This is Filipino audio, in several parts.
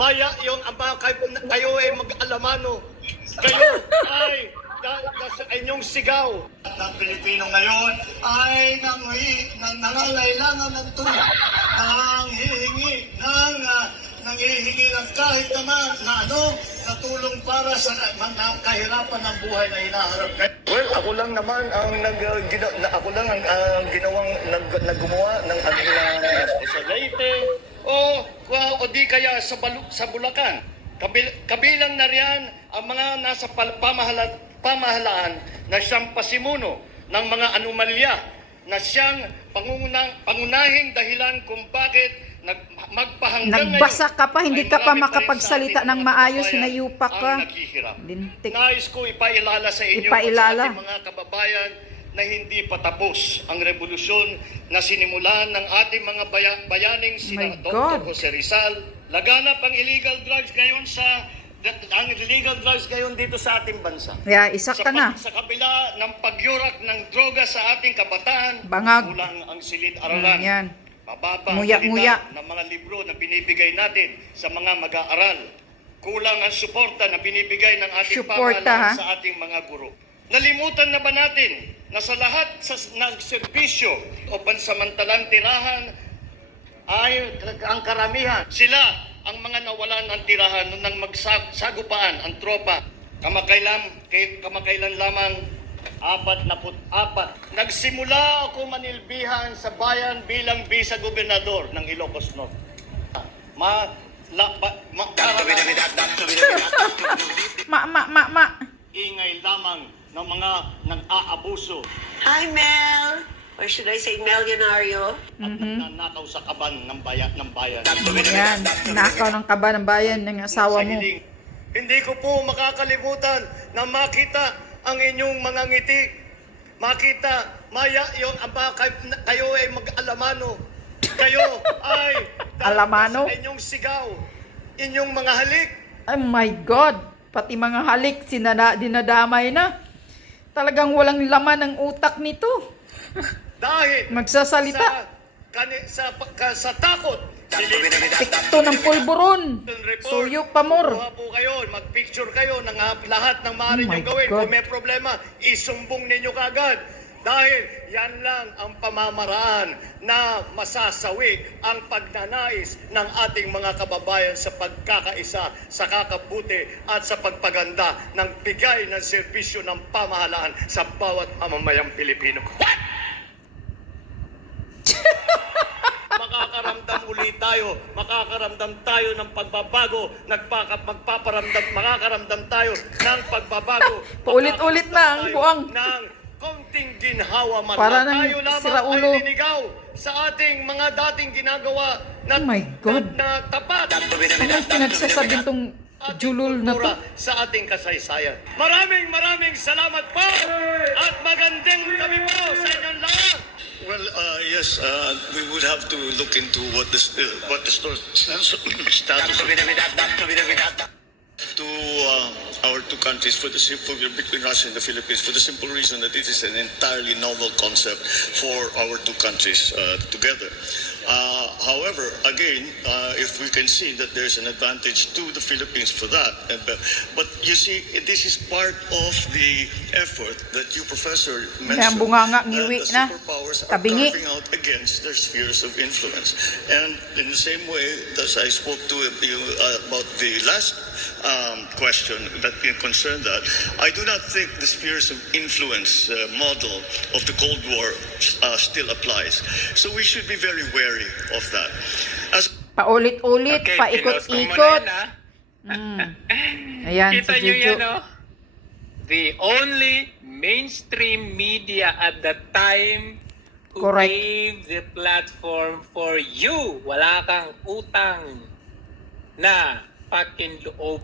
maya yung kayo ay mag-alamano. Kayo ay sa inyong sigaw. Ang Pilipino ngayon ay nangangailangan ng tulong, nanghihingi ng kahit naman na tulong para sa kahirapan ng buhay na hinaharap. Well, ako lang naman ang gumawa ng sa Leyte o di kaya sa Bulacan. Kabilang na riyan ang mga nasa pamahalaan na siyang pasimuno ng mga anomalya na siyang pangunahing dahilan kung bakit nagbasa ka pa, hindi ka pa makapagsalita ng maayos, hinayupa ka. Lintik. Nais ko ipailala sa inyo at sa ating mga kababayan na hindi pa tapos ang revolusyon na sinimulan ng ating mga bayaning sina Dr. Jose Rizal. Laganap ang illegal drugs ngayon dito sa ating bansa. Kaya isa ka na. Sa kabila ng pagyurak ng droga sa ating kabataan, bangag. kulang ang silid-aralan. Yan. Mababa ang Nguya. ng mga libro na binibigay natin sa mga mag-aaral. Kulang ang suporta na binibigay ng ating pamahalaan sa ating mga guro. Nalimutan na ba natin na sa lahat ng serbisyo o pansamantalang tirahan ay ang karamihan, sila ang mga nawalan ng tirahan nang magsagupaan ang tropa. Kamakailan lamang 44. Nagsimula ako manilbihan sa bayan bilang vice-gobernador ng Ilocos Norte. Ingay lamang ng mga nag-aabuso. Hi, Mel! Or should I say Melionario? At nagnanakaw sa kaban ng bayan. Yan, nakaw ng kaba ng bayan ng asawa mo. Hindi ko po makakalimutan na makita ang inyong mga ngiti. Makita, maya yung kayo ay mag-alamano. Kayo ay Alamano? sa inyong sigaw, inyong mga halik. Oh my God! Pati mga halik, dinadamay na. Talagang walang laman ang utak nito. Dahil magsasalita sa takot. Tikto ng pulburon. Suyo pamor. Kuha po kayo, mag-picture kayo ng lahat ng maaari niyong gawin. God. Kung may problema, isumbong ninyo kagad. Dahil yan lang ang pamamaraan na masasawi ang pagnanais ng ating mga kababayan sa pagkakaisa, sa kakabuti at sa pagpaganda ng bigay ng serbisyo ng pamahalaan sa bawat mamamayang Pilipino. What? Makakaramdam tayo ng pagbabago, makakaramdam tayo ng pagbabago. Paulit-ulit na ang buang. Ng konting ginhawa man para lang. nang Tayo lamang siraulo. ay linigaw sa ating mga dating ginagawa na, Oh my God. na tapat. Anong pinagsasabing tong julul na to? Sa ating kasaysayan. Maraming salamat po at magandang gabi po sa inyong lahat. Well, yes, we would have to look into what the status to our two countries between Russia and the Philippines for the simple reason that it is an entirely novel concept for our two countries together. However, again, if we can see that there's an advantage to the Philippines for that, but you see, this is part of the effort that you, Professor, mentioned, bunganga, that ngiwi the na. superpowers are Tabingi. carving out against their spheres of influence. And in the same way, as I spoke to you about the last question that concerned that, I do not think the spheres of influence model of the Cold War still applies. So we should be very wary of that. Paulit-ulit, paikot-ikot. Ayan, Kita si nyo Juju. yan, no? The only mainstream media at that time who Correct. gave the platform for you. Wala kang utang na pakinloob.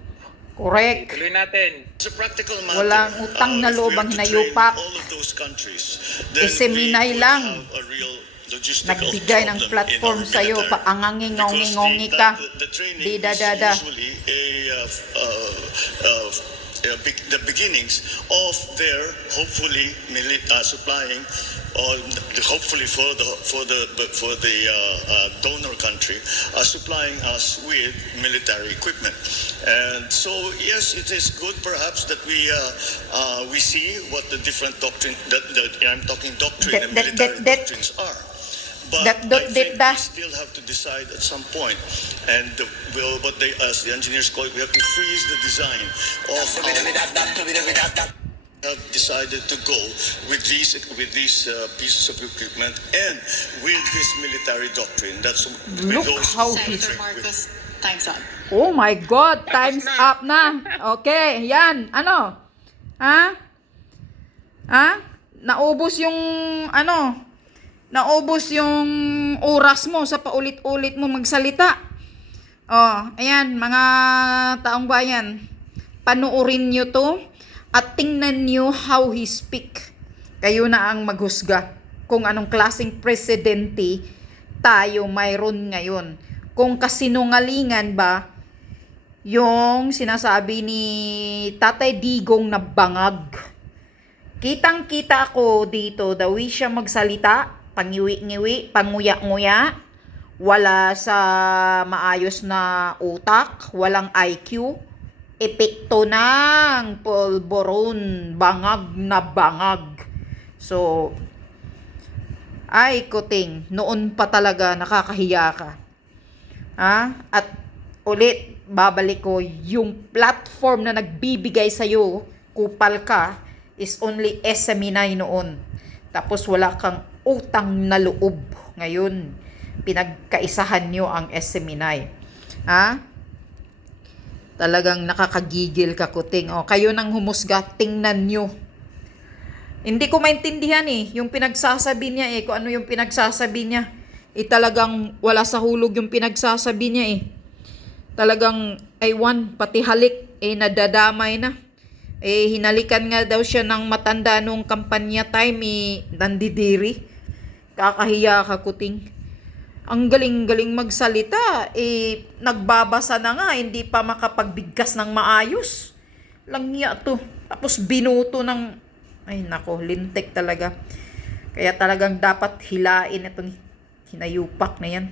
Correct. Tuloy natin. As a practical matter, Walang utang na if loob we are ang to hinayupak. train all of those countries, then Seminay we would lang. have a real logistical Nagbigay ng problem platform in our sa'yo, military. paangangi-ngongi-ngongi ka. The training Di da-da-da. is usually the beginnings of their hopefully supplying, or hopefully for the donor country, supplying us with military equipment. And so yes, it is good perhaps that we see what the different doctrine that I'm talking doctrine and military doctrines are. But I think we still have to decide at some point, and what they, as the engineers call it, we have to freeze the design of have decided to go with these pieces of equipment and with this military doctrine. That's with Look those how military he's- equipment. Time's up. Oh my God, time's na. up na. Okay, yan. Ano? Ha? Ha? Naubos yung, naubos yung oras mo sa paulit-ulit mo magsalita. Oh, ayan, mga taong bayan. Panuorin nyo to at tingnan nyo how he speak. Kayo na ang maghusga kung anong klaseng presidente tayo mayroon ngayon. Kung kasinungalingan ba yung sinasabi ni Tatay Digong na bangag. Kitang-kita ako dito, daw siya magsalita, pangiwi-ngiwi, panguya-nguya, wala sa maayos na utak, walang IQ, epekto ng polboron, bangag na bangag. So, ay kuting, noon pa talaga nakakahiya ka. At ulit, babalik ko, yung platform na nagbibigay sa'yo, kupal ka, is only SME9 noon. Tapos wala kang utang na loob. Ngayon, pinagkaisahan nyo ang SME9. Talagang nakakagigil ka, kuting. O, kayo nang humusga, tingnan nyo. Hindi ko maintindihan yung pinagsasabi niya kung ano yung pinagsasabi niya. Talagang wala sa hulog yung pinagsasabi niya Talagang, pati halik, nadadamay na. Hinalikan nga daw siya ng matanda nung kampanya time, nandidiri. Kakahiya ka, kuting. Ang galing-galing magsalita, nagbabasa na nga, hindi pa makapagbigkas ng maayos. Langya to. Tapos binuto ng, ay nako, lintik talaga. Kaya talagang dapat hilain itong hinayupak na yan.